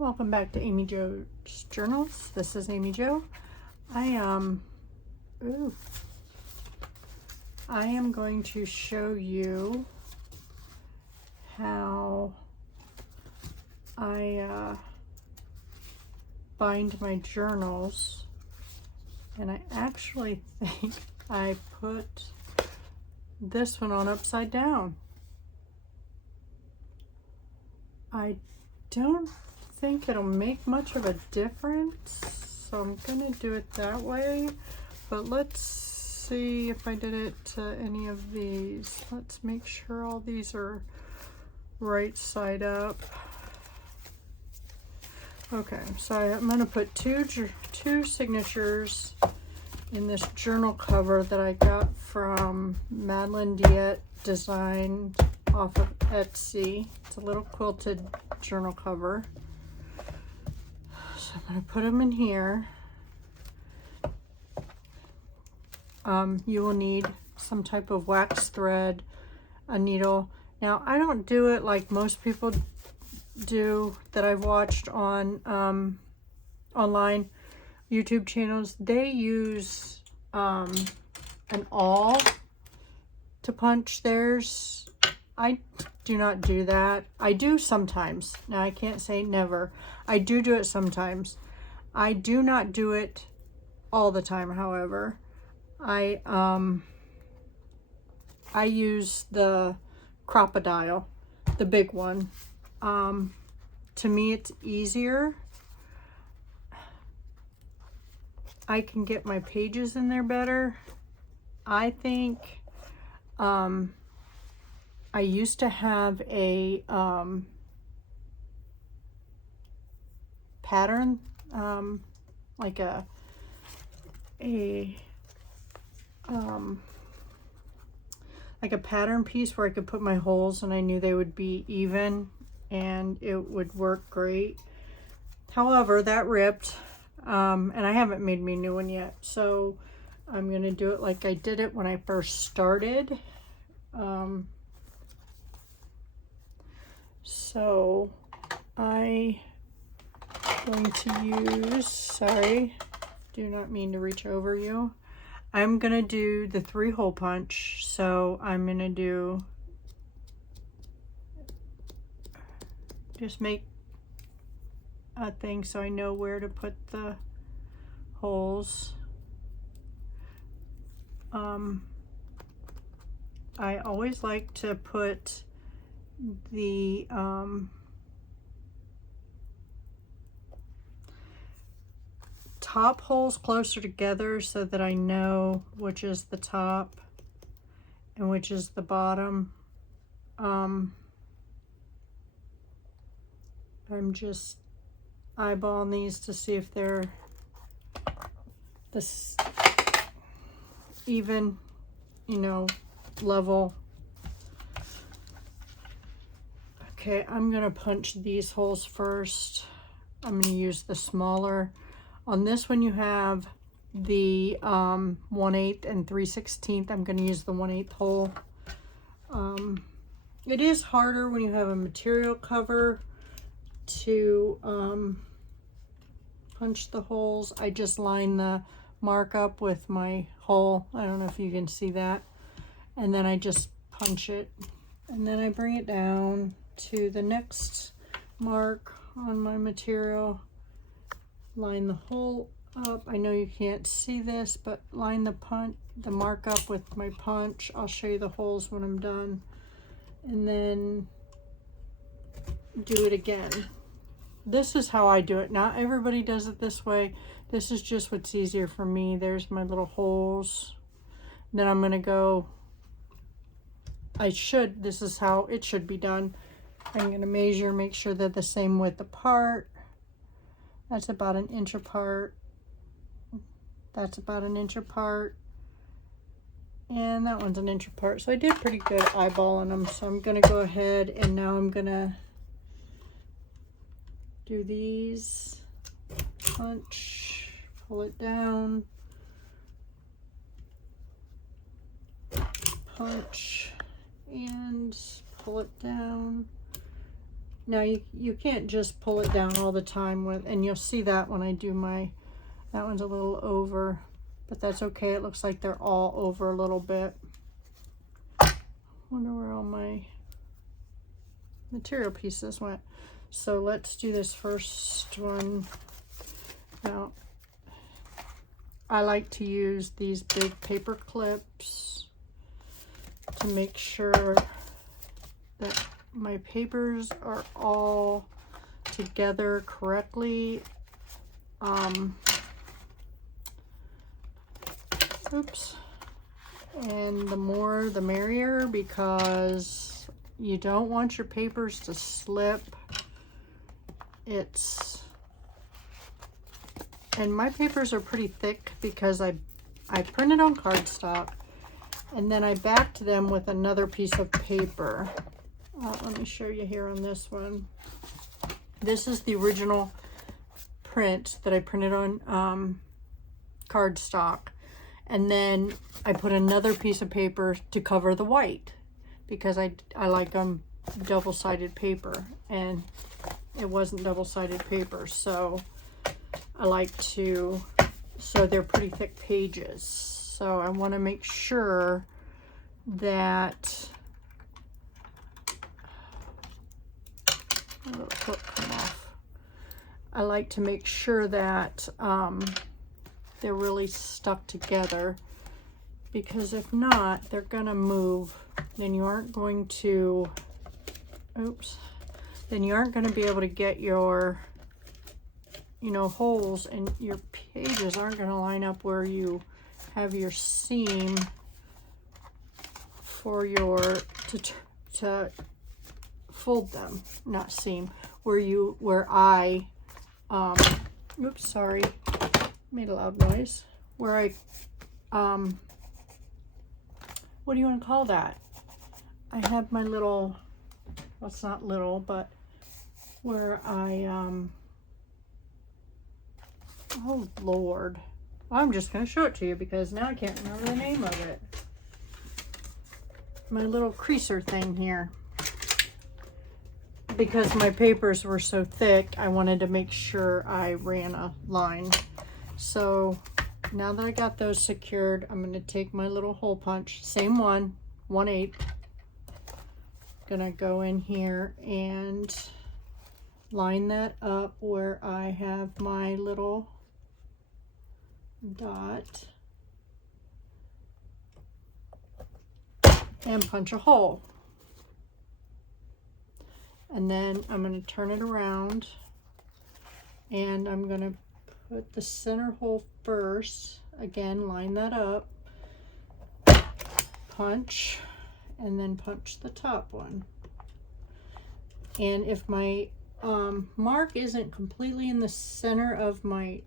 Welcome back to Amy Jo's Journals. This is Amy Jo. I am going to show you how I bind my journals, and I actually think I put this one on upside down. I don't think it'll make much of a difference, so I'm gonna do it that way, but let's see if I did it to any of these. Let's make sure all these are right side up. Okay, so I'm gonna put two signatures in this journal cover that I got from Madeline Diet Design off of Etsy. It's a little quilted journal cover. So I'm going to put them in here. You will need some type of wax thread, a needle. Now, I don't do it like most people do that I've watched on online YouTube channels. They use an awl to punch theirs. I do not do that. I do sometimes. Now, I can't say never. I do it sometimes. I do not do it all the time, however. I use the Crop-A-Dile, the big one. To me, it's easier. I can get my pages in there better. I think I used to have a pattern, like a pattern piece where I could put my holes and I knew they would be even and it would work great. However, that ripped, and I haven't made me a new one yet, so I'm gonna do it like I did it when I first started. So I'm going to use, sorry, do not mean to reach over you. I'm going to do the 3-hole punch. So I'm going to do, just make a thing so I know where to put the holes. I always like to put the top holes closer together so that I know which is the top and which is the bottom. I'm just eyeballing these to see if they're this even, you know, level. Okay, I'm gonna punch these holes first. I'm gonna use the smaller. On this one you have the 1/8 and 3/16. I'm gonna use the 1/8 hole. It is harder when you have a material cover to punch the holes. I just line the mark up with my hole. I don't know if you can see that. And then I just punch it. And then I bring it down to the next mark on my material, line the hole up. I know you can't see this, but line the mark up with my punch. I'll show you the holes when I'm done, and then do it again. This is how I do it. Not everybody does it this way. This is just what's easier for me. There's my little holes. Then I'm gonna go, this is how it should be done. I'm going to measure, make sure they're the same width apart. That's about 1 inch apart. That's about 1 inch apart. And that one's 1 inch apart. So I did pretty good eyeballing them. So I'm going to go ahead and now I'm going to do these. Punch, pull it down. Punch and pull it down. Now you can't just pull it down all the time with, and you'll see that when I do my, that one's a little over, but that's okay. It looks like they're all over a little bit. Wonder where all my material pieces went. So let's do this first one. Now, I like to use these big paper clips to make sure that my papers are all together correctly. Oops. And the more the merrier, because you don't want your papers to slip. And my papers are pretty thick because I printed on cardstock and then I backed them with another piece of paper. Let me show you here on this one. This is the original print that I printed on cardstock. And then I put another piece of paper to cover the white because I like them double-sided paper, and it wasn't double-sided paper. So I like to, so they're pretty thick pages. So I want to make sure that, a little clip come off. I like to make sure that they're really stuck together, because if not, they're gonna move. Then you aren't going to, oops, then you aren't gonna be able to get your, you know, holes, and your pages aren't gonna line up where you have your seam for your, to fold them, not seam, where I, oops, sorry, made a loud noise, where I, what do you want to call that? I have my little, well, it's not little, but where I, oh Lord, I'm just going to show it to you because now I can't remember the name of it. My little creaser thing here. Because my papers were so thick, I wanted to make sure I ran a line. So now that I got those secured, I'm going to take my little hole punch, same one, 1/8. Gonna go in here and line that up where I have my little dot and punch a hole. And then I'm going to turn it around and I'm going to put the center hole first. Again, line that up, punch, and then punch the top one. And if my mark isn't completely in the center of my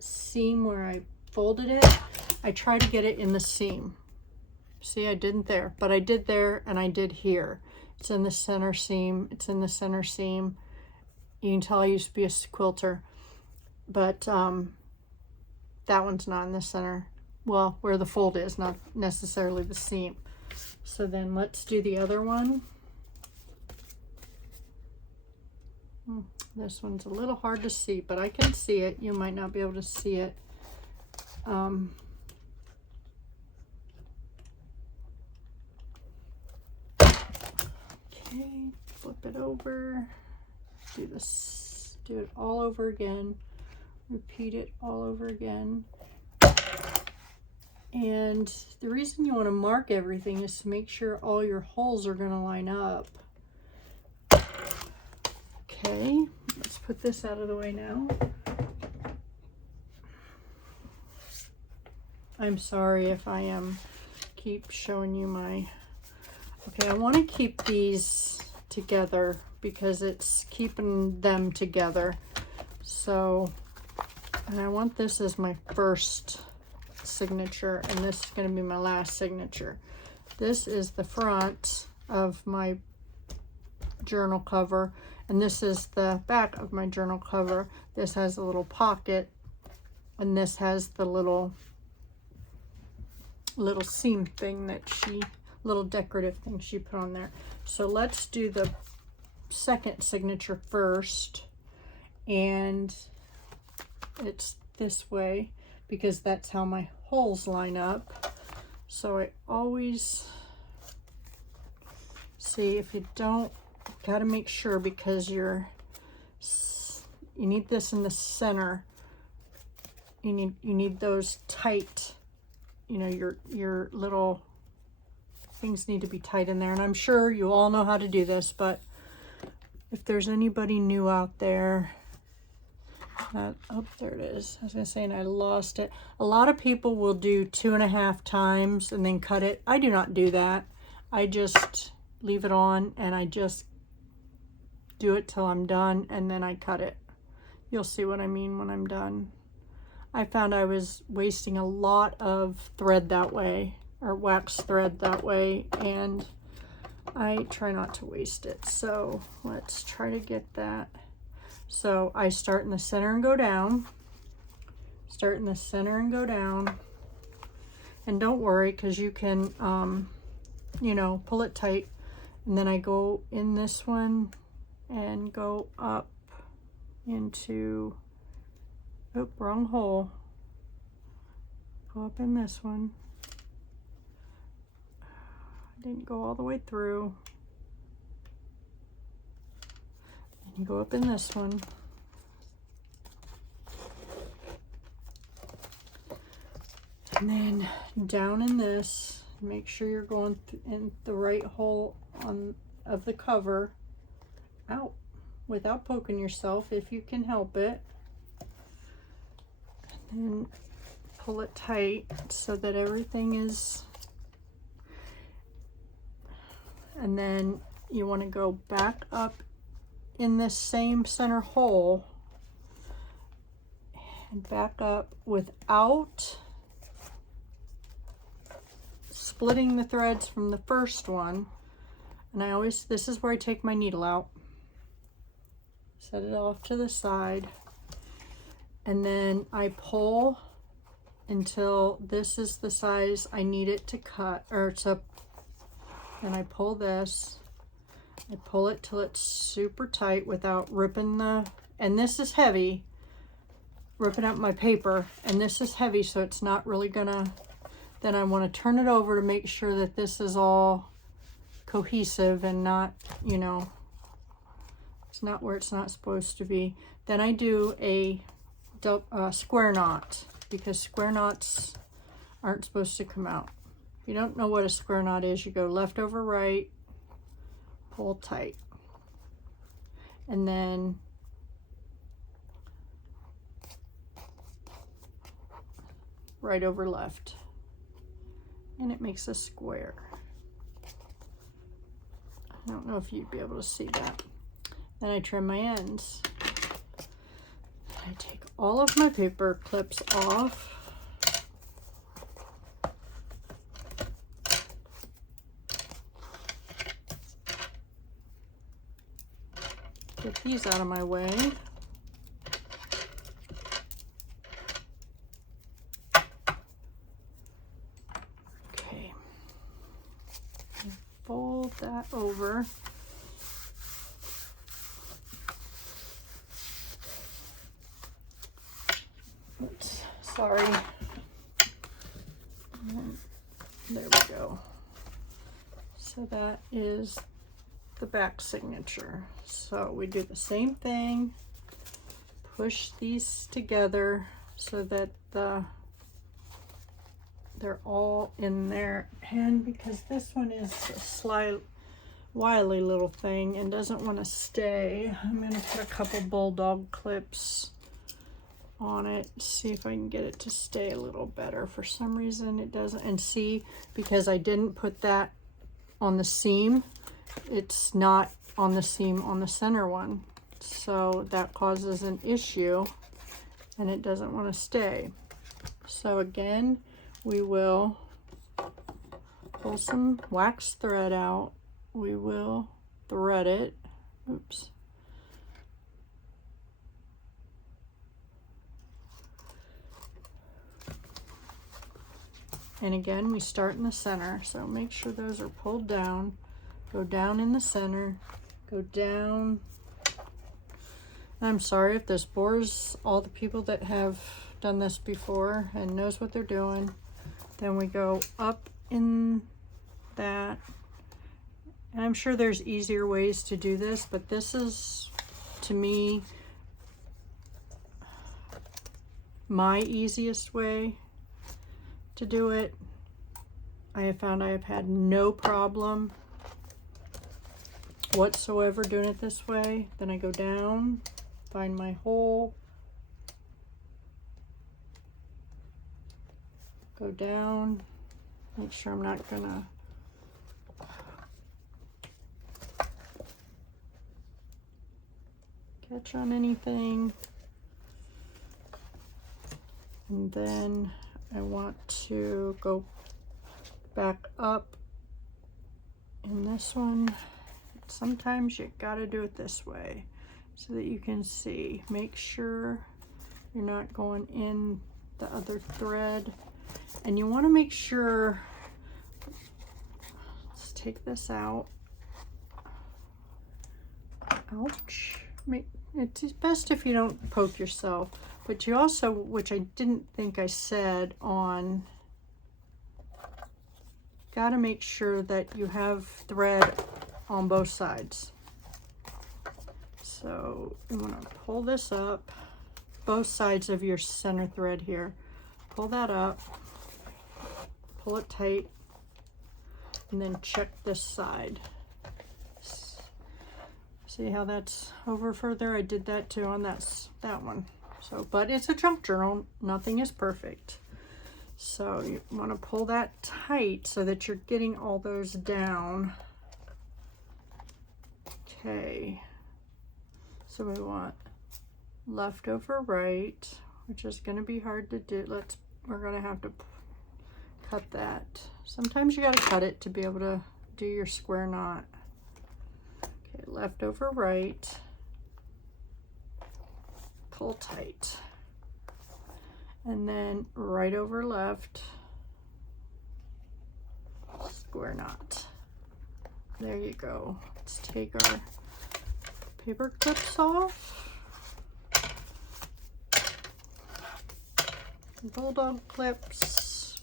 seam where I folded it, I try to get it in the seam. See, I didn't there, but I did there and I did here. It's in the center seam. It's in the center seam. You can tell I used to be a quilter, but that one's not in the center. Well, where the fold is, not necessarily the seam. So then let's do the other one. This one's a little hard to see, but I can see it. You might not be able to see it. Okay, flip it over, do this, do it all over again, repeat it all over again. And the reason you want to mark everything is to make sure all your holes are going to line up. Okay, let's put this out of the way now. I'm sorry if I keep showing you my, okay, I want to keep these together because it's keeping them together. So, and I want this as my first signature, and this is going to be my last signature. This is the front of my journal cover, and this is the back of my journal cover. This has a little pocket, and this has the little seam thing that little decorative thing she put on there. So let's do the second signature first, and it's this way because that's how my holes line up. So I always see, if you don't, got to make sure, because you need this in the center. You need those tight, you know, your little things need to be tight in there. And I'm sure you all know how to do this, but if there's anybody new out there, oh, there it is. I was gonna say, and I lost it. A lot of people will do 2.5 times and then cut it. I do not do that. I just leave it on and I just do it till I'm done, and then I cut it. You'll see what I mean when I'm done. I found I was wasting a lot of thread that way, or wax thread that way, and I try not to waste it. So let's try to get that. So I start in the center and go down, start in the center and go down, and don't worry, because you can, you know, pull it tight. And then I go in this one and go up into, oh, wrong hole. Go up in this one. I didn't go all the way through. And you go up in this one. And then down in this, make sure you're going in the right hole of the cover, out without poking yourself if you can help it. And then pull it tight so that everything is, and then you want to go back up in this same center hole and back up without splitting the threads from the first one. And I always, this is where I take my needle out, set it off to the side, and then I pull until this is the size I need it to cut, or to, and I pull this, I pull it till it's super tight without ripping the, and this is heavy, ripping up my paper, and this is heavy, so it's not really gonna, then I want to turn it over to make sure that this is all cohesive and not, you know, it's not where it's not supposed to be. Then I do a square knot, because square knots aren't supposed to come out. If you don't know what a square knot is, you go left over right, pull tight, and then right over left, and it makes a square. I don't know if you'd be able to see that. Then I trim my ends. I take all of my paper clips off. Get these out of my way. Okay. Fold that over. Oops, sorry. And there we go. So that is the back signature. So we do the same thing, push these together so that they're all in there. And because this one is a sly, wily little thing and doesn't want to stay, I'm going to put a couple bulldog clips on it, see if I can get it to stay a little better. For some reason it doesn't, and see, because I didn't put that on the seam, it's not on the seam on the center one, so that causes an issue and it doesn't want to stay. So again, we will pull some wax thread out, we will thread it, oops, and again we start in the center, so make sure those are pulled down, go down in the center, go down. I'm sorry if this bores all the people that have done this before and knows what they're doing. Then we go up in that. And I'm sure there's easier ways to do this, but this is, to me, my easiest way to do it. I have found I have had no problem whatsoever doing it this way. Then I go down, find my hole, go down, make sure I'm not gonna catch on anything. And then I want to go back up in this one. Sometimes you gotta do it this way so that you can see. Make sure you're not going in the other thread. And you want to make sure, let's take this out. Ouch. It's best if you don't poke yourself. But you also, which I didn't think I said on, got to make sure that you have thread on both sides. So you want to pull this up, both sides of your center thread here. Pull that up, pull it tight, and then check this side. See how that's over further? I did that too on that one. So, but it's a junk journal. Nothing is perfect. So you want to pull that tight so that you're getting all those down. Okay. So we want left over right, which is going to be hard to do. We're going to have to cut that. Sometimes you got to cut it to be able to do your square knot. Okay, left over right. Pull tight, and then right over left, square knot. There you go. Let's take our paper clips off, bulldog clips,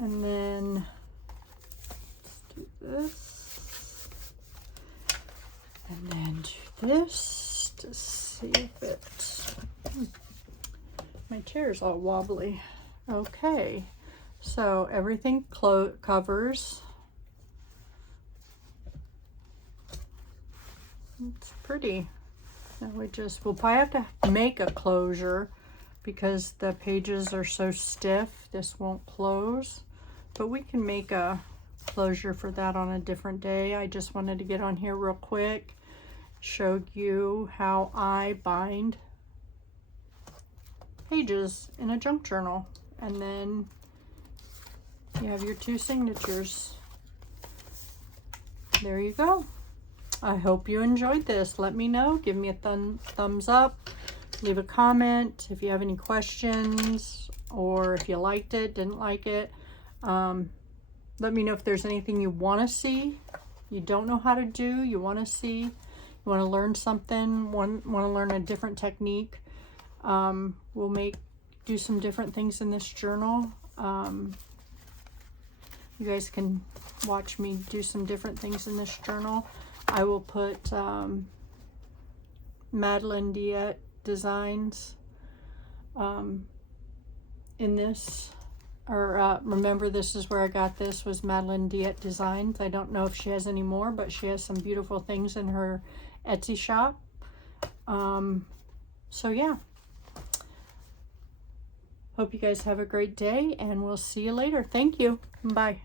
and then let's do this, and then do this. To see if it, my chair's all wobbly. Okay, so everything covers. It's pretty. Now we'll probably have to make a closure because the pages are so stiff. This won't close, but we can make a closure for that on a different day. I just wanted to get on here real quick, showed you how I bind pages in a junk journal, and then you have your two signatures. There you go. I hope you enjoyed this. Let me know. Give me a thumbs up. Leave a comment if you have any questions, or if you liked it, didn't like it. Let me know if there's anything you want to see, you don't know how to do, you want to see. You want to learn something, want to learn a different technique. We'll do some different things in this journal. You guys can watch me do some different things in this journal. I will put Madeline Diet designs in this. Or remember, this is where I got this, was Madeline Diet Designs. I don't know if she has any more, but she has some beautiful things in her Etsy shop. So yeah, hope you guys have a great day, and we'll see you later. Thank you. Bye.